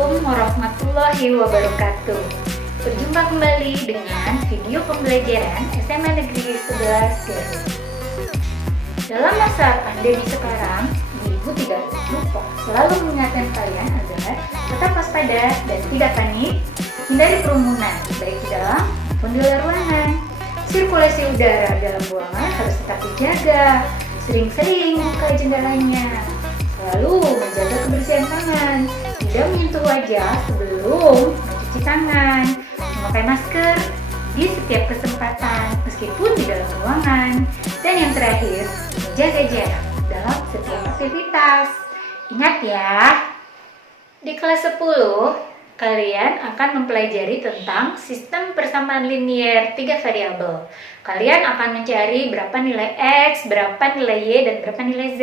Assalamualaikum warahmatullahi wabarakatuh. Berjumpa kembali dengan video pembelajaran SMA Negeri 11 Garut. Dalam masa pandemi sekarang, Ibu tidak lupa selalu mengingatkan kalian agar tetap waspada dan tidak panik, hindari kerumunan baik di dalam maupun di luar ruangan. Sirkulasi udara dalam ruangan harus tetap dijaga. Sering-sering buka jendelanya. Selalu menjaga kebersihan tangan, tidak menyentuh wajah sebelum mencuci tangan, memakai masker di setiap kesempatan meskipun di dalam ruangan, dan yang terakhir, menjaga jarak dalam setiap aktivitas. Ingat ya, di kelas 10 kalian akan mempelajari tentang sistem persamaan linier 3 variabel. Kalian akan mencari berapa nilai X, berapa nilai Y, dan berapa nilai Z.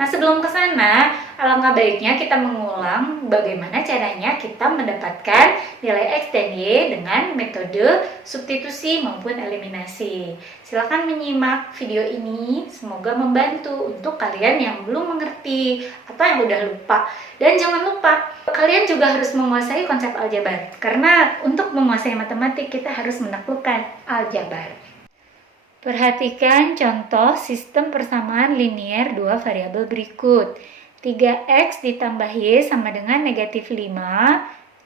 Nah, sebelum ke sana, alangkah baiknya kita mengulang bagaimana caranya kita mendapatkan nilai X dan Y dengan metode substitusi maupun eliminasi. Silakan menyimak video ini, semoga membantu untuk kalian yang belum mengerti atau yang udah lupa. Dan jangan lupa, kalian juga harus menguasai konsep aljabar, karena untuk menguasai matematik kita harus menaklukkan aljabar. Perhatikan contoh sistem persamaan linier 2 variabel berikut. 3x ditambah y sama dengan negatif 5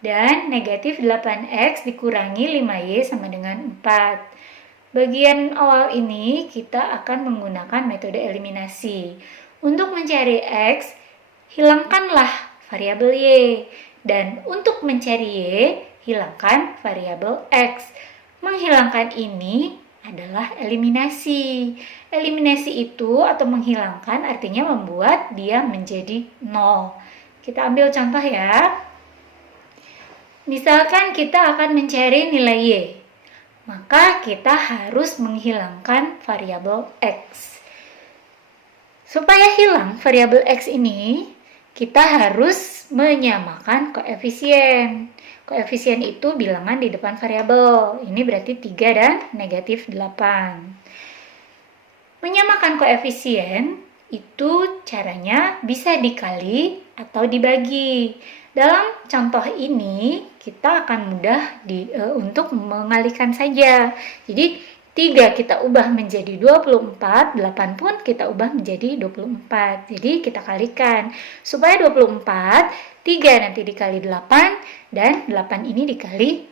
dan negatif 8x dikurangi 5y sama dengan 4. Bagian awal ini kita akan menggunakan metode eliminasi. Untuk mencari x, hilangkanlah variabel y. Dan untuk mencari y, hilangkan variabel x. Menghilangkan ini adalah eliminasi. Eliminasi itu atau menghilangkan artinya membuat dia menjadi 0. Kita ambil contoh ya. Misalkan kita akan mencari nilai Y. Maka kita harus menghilangkan variabel X. Supaya hilang variabel X ini, kita harus menyamakan koefisien. Koefisien itu bilangan di depan variabel. Ini berarti 3 dan negatif 8. Menyamakan koefisien itu caranya bisa dikali atau dibagi. Dalam contoh ini kita akan mudah untuk mengalihkan saja. Jadi 3 kita ubah menjadi 24, 8 pun kita ubah menjadi 24. Jadi kita kalikan. Supaya 24, 3 nanti dikali 8, dan 8 ini dikali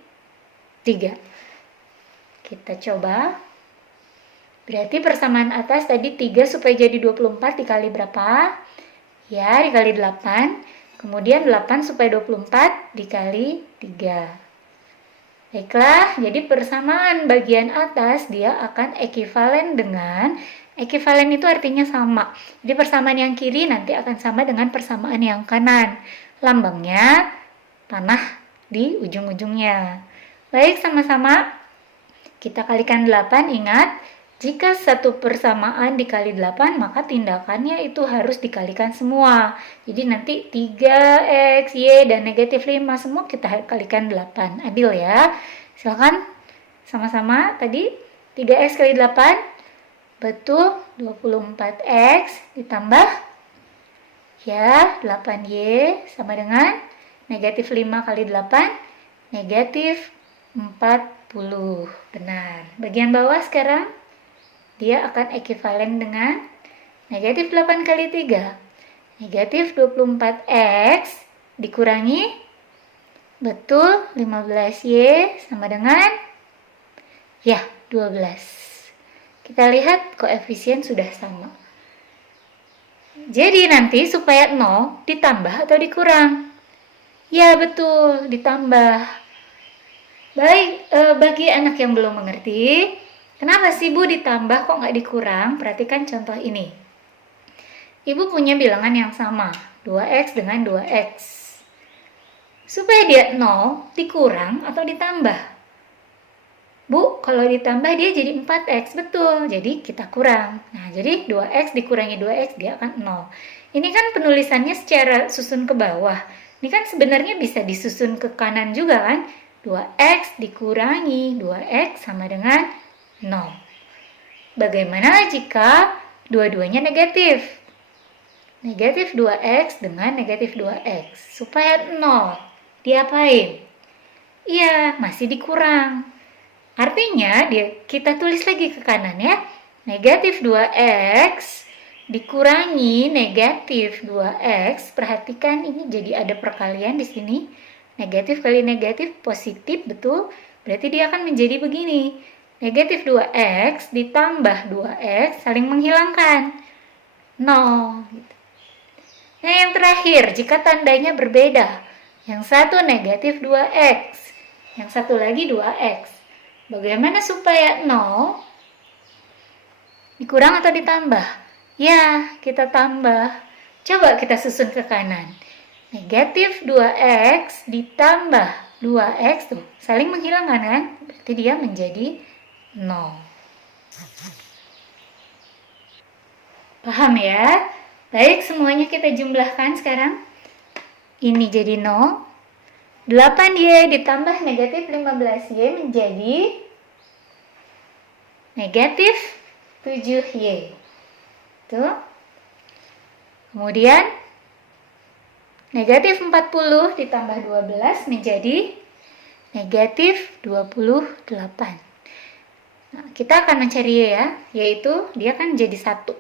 3. Kita coba. Berarti persamaan atas tadi 3 supaya jadi 24 dikali berapa? Ya, dikali 8. Kemudian 8 supaya 24 dikali 3. Baiklah, jadi persamaan bagian atas dia akan ekivalen dengan, ekivalen itu artinya sama. Jadi persamaan yang kiri nanti akan sama dengan persamaan yang kanan. Lambangnya panah di ujung-ujungnya. Baik, sama-sama kita kalikan 8. Ingat, jika satu persamaan dikali 8, maka tindakannya itu harus dikalikan semua. Jadi nanti 3x, y, dan negatif 5 semua kita kalikan 8. Adil ya. Silakan sama-sama tadi 3x kali 8. Betul, 24x ditambah ya 8y sama dengan negatif 5 kali 8, negatif 40. Benar. Bagian bawah sekarang dia akan ekivalen dengan negatif 8 kali 3. Negatif 24x dikurangi, betul, 15y sama dengan, ya, 12. Kita lihat koefisien sudah sama. Jadi nanti supaya 0 ditambah atau dikurang? Ya, betul, ditambah. Baik, bagi anak yang belum mengerti, kenapa sih Bu ditambah kok nggak dikurang? Perhatikan contoh ini. Ibu punya bilangan yang sama, 2x dengan 2x. Supaya dia 0, dikurang atau ditambah? Bu, kalau ditambah dia jadi 4x, betul. Jadi kita kurang. Nah, jadi 2x dikurangi 2x dia akan 0. Ini kan penulisannya secara susun ke bawah. Ini kan sebenarnya bisa disusun ke kanan juga kan? 2x dikurangi 2x sama dengan 0. Bagaimana jika dua-duanya negatif? Negatif 2x dengan negatif 2x. Supaya 0, diapain? Iya, masih dikurang. Artinya kita tulis lagi ke kanan ya. Negatif 2x dikurangi negatif 2x. Perhatikan ini jadi ada perkalian di sini. Negatif kali negatif positif, betul? Berarti dia akan menjadi begini. Negatif 2x ditambah 2x saling menghilangkan. 0. Nah, yang terakhir, jika tandanya berbeda. Yang satu negatif 2x. Yang satu lagi 2x. Bagaimana supaya 0 dikurang atau ditambah? Ya, kita tambah. Coba kita susun ke kanan. Negatif 2x ditambah 2x tuh saling menghilangkan kan? Berarti dia menjadi 0. Paham ya? Baik, semuanya kita jumlahkan sekarang. Ini jadi 0. 8y ditambah negatif 15y menjadi negatif 7y. Tuh. Kemudian negatif 40 ditambah 12 menjadi negatif 28. Nah, kita akan mencari y ya, yaitu dia akan menjadi 1.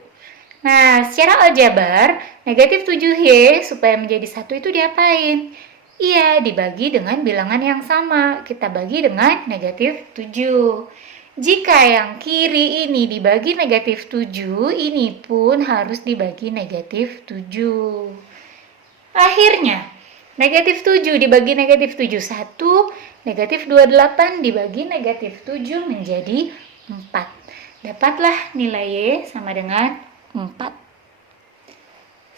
Nah, secara aljabar, negatif 7y supaya menjadi 1 itu diapain? Iya, dibagi dengan bilangan yang sama. Kita bagi dengan negatif 7. Jika yang kiri ini dibagi negatif 7, ini pun harus dibagi negatif 7. Akhirnya, negatif 7 dibagi negatif 7, 1. Negatif 28 dibagi negatif 7 menjadi 4. Dapatlah nilai Y sama dengan 4.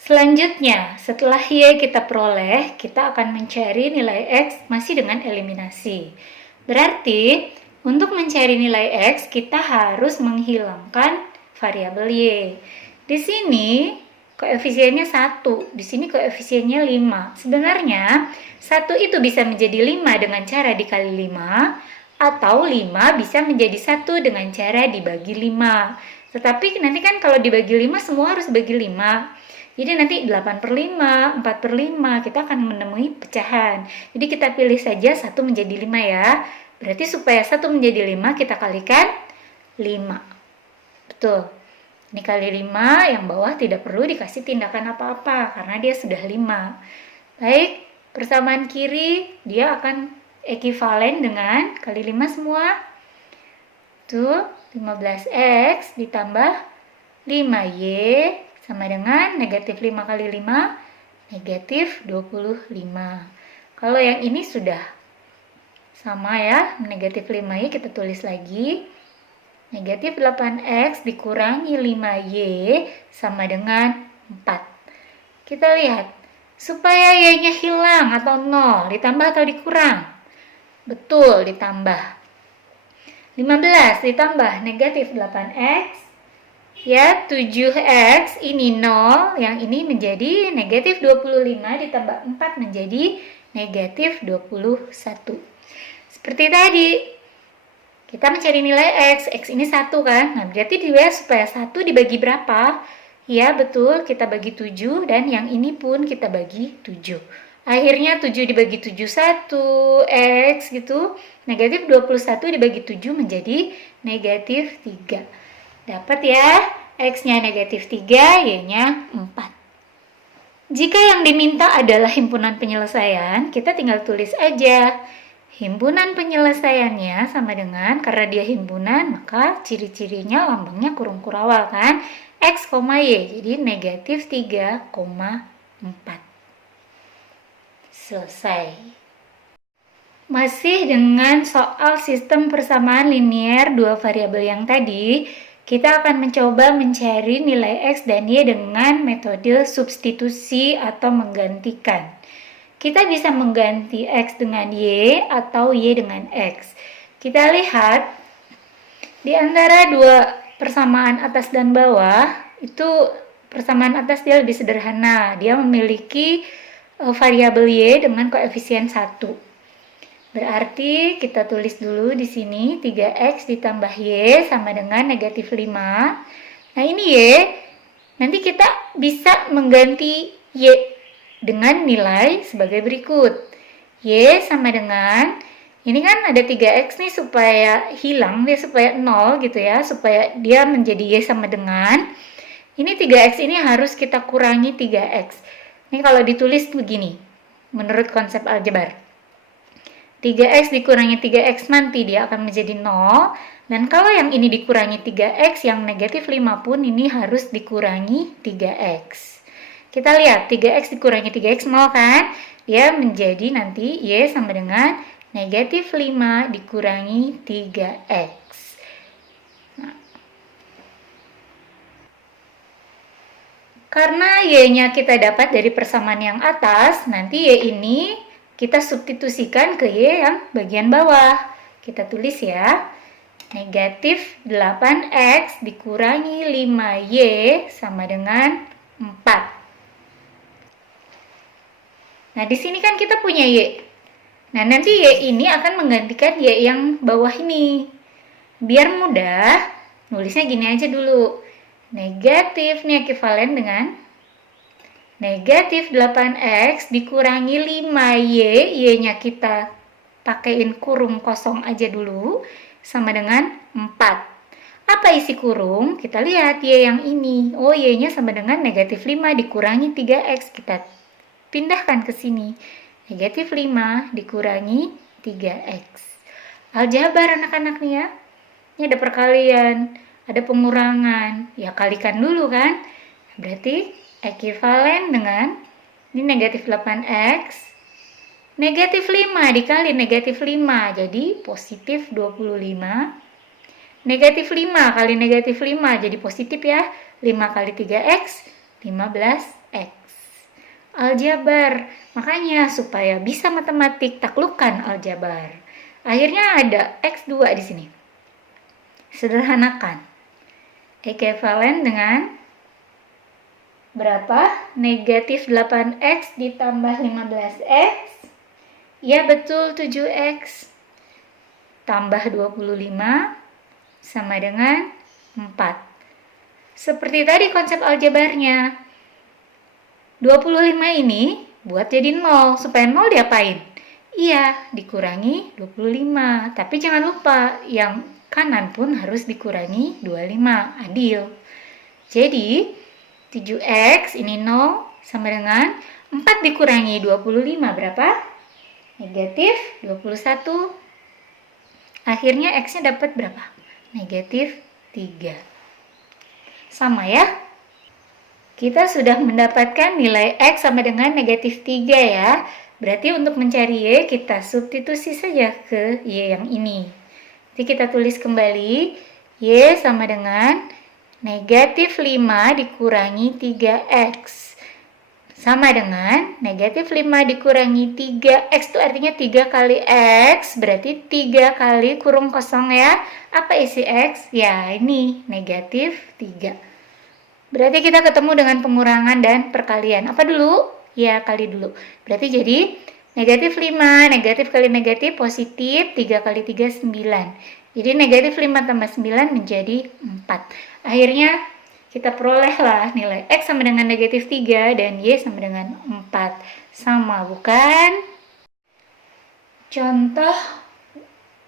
Selanjutnya, setelah Y kita peroleh, kita akan mencari nilai X masih dengan eliminasi. Berarti, untuk mencari nilai X, kita harus menghilangkan variabel Y. Di sini, koefisiennya 1. Di sini koefisiennya 5. Sebenarnya, 1 itu bisa menjadi 5 dengan cara dikali 5, atau 5 bisa menjadi 1 dengan cara dibagi 5. Tetapi nanti kan kalau dibagi 5, semua harus bagi 5. Jadi nanti 8/5, 4/5, kita akan menemui pecahan. Jadi kita pilih saja 1 menjadi 5 ya. Berarti supaya 1 menjadi 5, kita kalikan 5. Betul. Ini kali 5, yang bawah tidak perlu dikasih tindakan apa-apa, karena dia sudah 5. Baik, persamaan kiri, dia akan ekivalen dengan kali 5 semua. Tuh, 15x ditambah 5y sama dengan negatif 5 kali 5, negatif 25. Kalau yang ini sudah sama ya, negatif 5y kita tulis lagi. Negatif 8x dikurangi 5y sama dengan 4. Kita lihat, supaya y-nya hilang atau 0, ditambah atau dikurang? Betul, ditambah. 15 ditambah negatif 8x. Ya, 7x ini 0, yang ini menjadi negatif 25 ditambah 4 menjadi negatif 21. Seperti tadi, kita mencari nilai x ini 1 kan? Nah, berarti dia supaya 1 dibagi berapa? Ya, betul, kita bagi 7, dan yang ini pun kita bagi 7. Akhirnya 7 dibagi 7, 1, x gitu. Negatif 21 dibagi 7 menjadi negatif 3. Dapat ya, x-nya negatif 3, y-nya 4. Jika yang diminta adalah himpunan penyelesaian, kita tinggal tulis aja. Himpunan penyelesaiannya sama dengan, karena dia himpunan, maka ciri-cirinya lambangnya kurung kurawal kan? X, Y, jadi negatif 3,4. Selesai. Masih dengan soal sistem persamaan linier dua variabel yang tadi, kita akan mencoba mencari nilai X dan Y dengan metode substitusi atau menggantikan. Kita bisa mengganti X dengan Y atau Y dengan X. Kita lihat, di antara dua persamaan atas dan bawah, itu persamaan atas dia lebih sederhana. Dia memiliki variabel Y dengan koefisien 1. Berarti kita tulis dulu di sini 3x ditambah y sama dengan negatif 5. Nah ini y, nanti kita bisa mengganti y dengan nilai sebagai berikut. Y sama dengan, ini kan ada 3X nih supaya hilang, dia supaya 0 gitu ya, supaya dia menjadi Y sama dengan, ini 3X ini harus kita kurangi 3X. Ini kalau ditulis begini, menurut konsep aljabar. 3X dikurangi 3X nanti dia akan menjadi 0, dan kalau yang ini dikurangi 3X, yang negatif 5 pun ini harus dikurangi 3X. Kita lihat, 3X dikurangi 3X 0 kan? Dia menjadi nanti Y sama dengan negatif 5 dikurangi 3X. Nah, karena Y-nya kita dapat dari persamaan yang atas, nanti Y ini kita substitusikan ke Y yang bagian bawah. Kita tulis ya, negatif 8X dikurangi 5Y sama dengan 4. Nah, di sini kan kita punya Y. Nah, nanti Y ini akan menggantikan Y yang bawah ini. Biar mudah, nulisnya gini aja dulu. Negatif ini ekivalen dengan negatif 8X dikurangi 5Y. Y-nya kita pakaiin kurung kosong aja dulu. Sama dengan 4. Apa isi kurung? Kita lihat Y yang ini. Oh, Y-nya sama dengan negatif 5 dikurangi 3X. Kita pindahkan ke sini. Negatif 5 dikurangi 3X. Aljabar anak-anak nih ya. Ini ada perkalian, ada pengurangan. Ya kalikan dulu kan. Berarti ekivalen dengan ini negatif 8X. Negatif 5 dikali negatif 5. Jadi positif 25. Negatif 5 kali negatif 5 jadi positif ya. 5 kali 3X, 15X. Aljabar. Makanya supaya bisa matematik, taklukkan aljabar. Akhirnya ada X2 di sini. Sederhanakan. Ekivalen dengan berapa? Negatif 8X ditambah 15X. Ya betul, 7X. Tambah 25 sama dengan 4. Seperti tadi konsep aljabarnya. 25 ini buat jadi 0. Supaya 0 diapain? Iya, dikurangi 25. Tapi jangan lupa, yang kanan pun harus dikurangi 25. Adil. Jadi, 7X ini 0 sama dengan 4 dikurangi 25 berapa? Negatif 21. Akhirnya X-nya dapat berapa? Negatif 3. Sama ya? Kita sudah mendapatkan nilai X sama dengan negatif 3 ya. Berarti untuk mencari Y, kita substitusi saja ke Y yang ini. Jadi kita tulis kembali, Y sama dengan negatif 5 dikurangi 3X. Sama dengan negatif 5 dikurangi 3X itu artinya 3 kali X, berarti 3 kali kurung kosong ya. Apa isi X? Ya ini, negatif 3. Berarti kita ketemu dengan pengurangan dan perkalian. Apa dulu? Ya, kali dulu. Berarti jadi negatif 5, negatif kali negatif positif, 3 kali 3, 9. Jadi negatif 5 tambah 9 menjadi 4. Akhirnya kita perolehlah nilai X sama dengan negatif 3 dan Y sama dengan 4. Sama, bukan? Contoh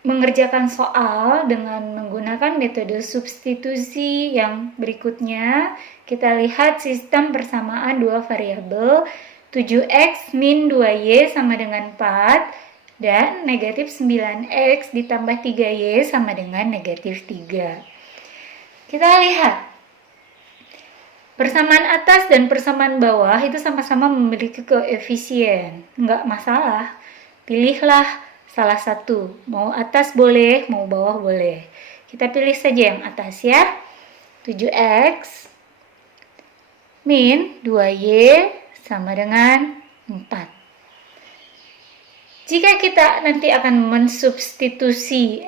mengerjakan soal dengan menggunakan metode substitusi yang berikutnya. Kita lihat sistem persamaan dua variabel 7X min 2Y sama dengan 4 dan negatif 9X ditambah 3Y sama dengan negatif 3. Kita lihat persamaan atas dan persamaan bawah itu sama-sama memiliki koefisien. Nggak masalah, pilihlah salah satu, mau atas boleh, mau bawah boleh. Kita pilih saja yang atas ya. 7X min 2Y sama dengan 4. Jika kita nanti akan mensubstitusi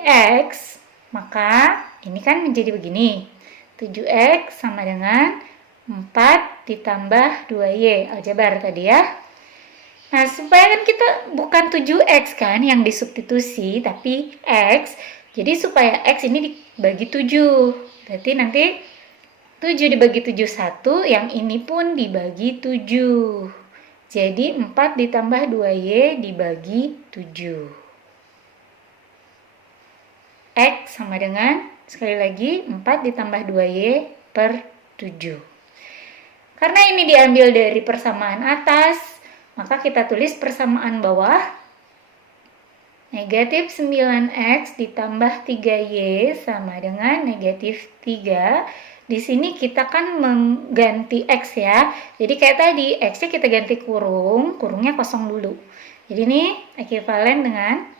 X, maka ini kan menjadi begini. 7X sama dengan 4 ditambah 2Y. Aljabar tadi ya. Nah, supaya kan kita bukan 7X kan yang disubstitusi, tapi X. Jadi supaya X ini dibagi 7. Berarti nanti 7 dibagi 7 1, yang ini pun dibagi 7. Jadi 4 ditambah 2Y dibagi 7. X sama dengan, sekali lagi, 4 ditambah 2Y per 7. Karena ini diambil dari persamaan atas, maka kita tulis persamaan bawah. Negatif 9X ditambah 3Y sama dengan negatif 3. Di sini kita kan mengganti X ya. Jadi kayak tadi, X-nya kita ganti kurung, kurungnya kosong dulu. Jadi ini ekuivalen dengan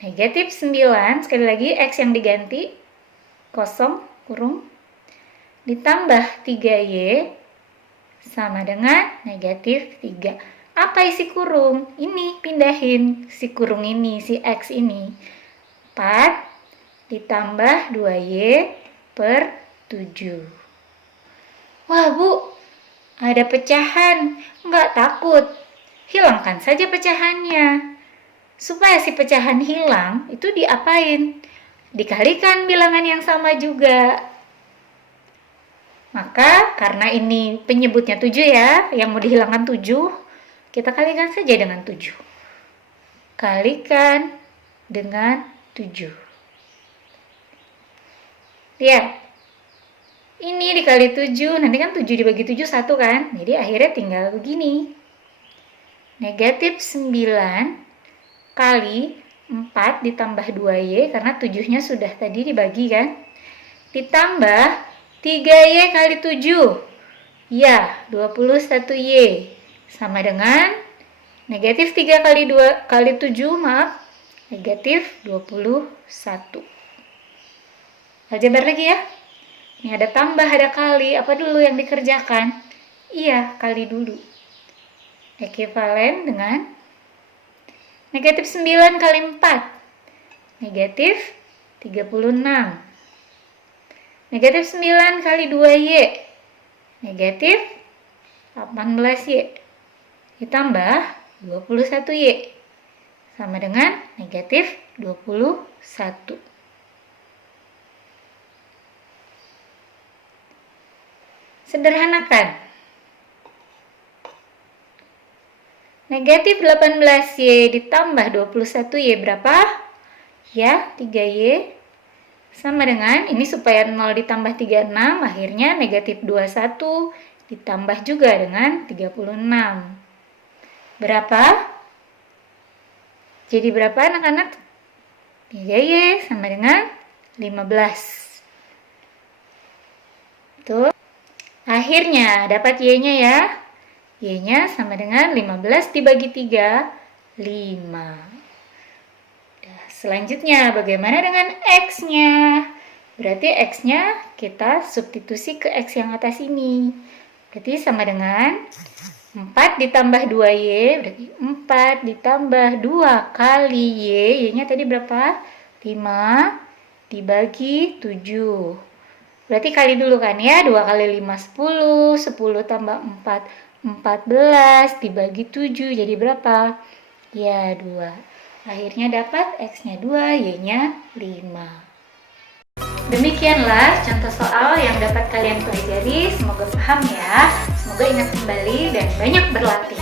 negatif 9, sekali lagi X yang diganti, kosong, kurung, ditambah 3Y sama dengan negatif 3. Apa isi kurung? Ini, pindahin si kurung ini, si X ini. 4 ditambah 2Y per 7. Wah Bu, ada pecahan. Enggak takut, hilangkan saja pecahannya. Supaya si pecahan hilang, itu diapain? Dikalikan bilangan yang sama juga. Maka karena ini penyebutnya 7 ya, yang mau dihilangkan 7, kita kalikan saja dengan 7. Kalikan dengan 7. Lihat. Ini dikali 7, nanti kan 7 dibagi 7 1 kan? Jadi akhirnya tinggal begini. Negatif 9 kali 4 ditambah 2Y, karena 7-nya sudah tadi dibagi kan? Ditambah 3Y kali 7. Ya, 21Y. Sama dengan negatif 3 kali 2 kali 7, maaf, negatif 21. Aljabar lagi ya. Ini ada tambah, ada kali. Apa dulu yang dikerjakan? Iya, kali dulu. Ekuivalen dengan negatif 9 kali 4. Negatif 36. Negatif 9 kali 2Y. Negatif 18Y. Ditambah 21Y. Sama dengan negatif 21. Sederhanakan. Negatif 18Y ditambah 21Y berapa? Ya, 3Y. Sama dengan, ini supaya 0 ditambah 36, akhirnya negatif 21 ditambah juga dengan 36. Berapa? Jadi berapa anak-anak? 3Y sama dengan 15. Tuh. Akhirnya dapat Y-nya ya. Y-nya sama dengan 15 dibagi 3, 5. Selanjutnya bagaimana dengan X-nya? Berarti X-nya kita substitusi ke X yang atas ini. Berarti sama dengan 4 ditambah 2Y, berarti 4 ditambah 2 kali Y. Y-nya tadi berapa? 5 dibagi 7. Berarti kali dulu kan ya, 2 kali 5, 10, 10 tambah 4, 14, dibagi 7, jadi berapa? Ya, 2. Akhirnya dapat X-nya 2, Y-nya 5. Demikianlah contoh soal yang dapat kalian pelajari, semoga paham ya, semoga ingat kembali dan banyak berlatih.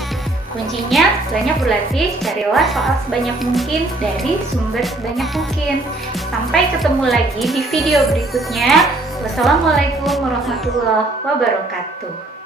Kuncinya, banyak berlatih, carilah soal sebanyak mungkin dari sumber sebanyak mungkin. Sampai ketemu lagi di video berikutnya. Wassalamualaikum warahmatullahi wabarakatuh.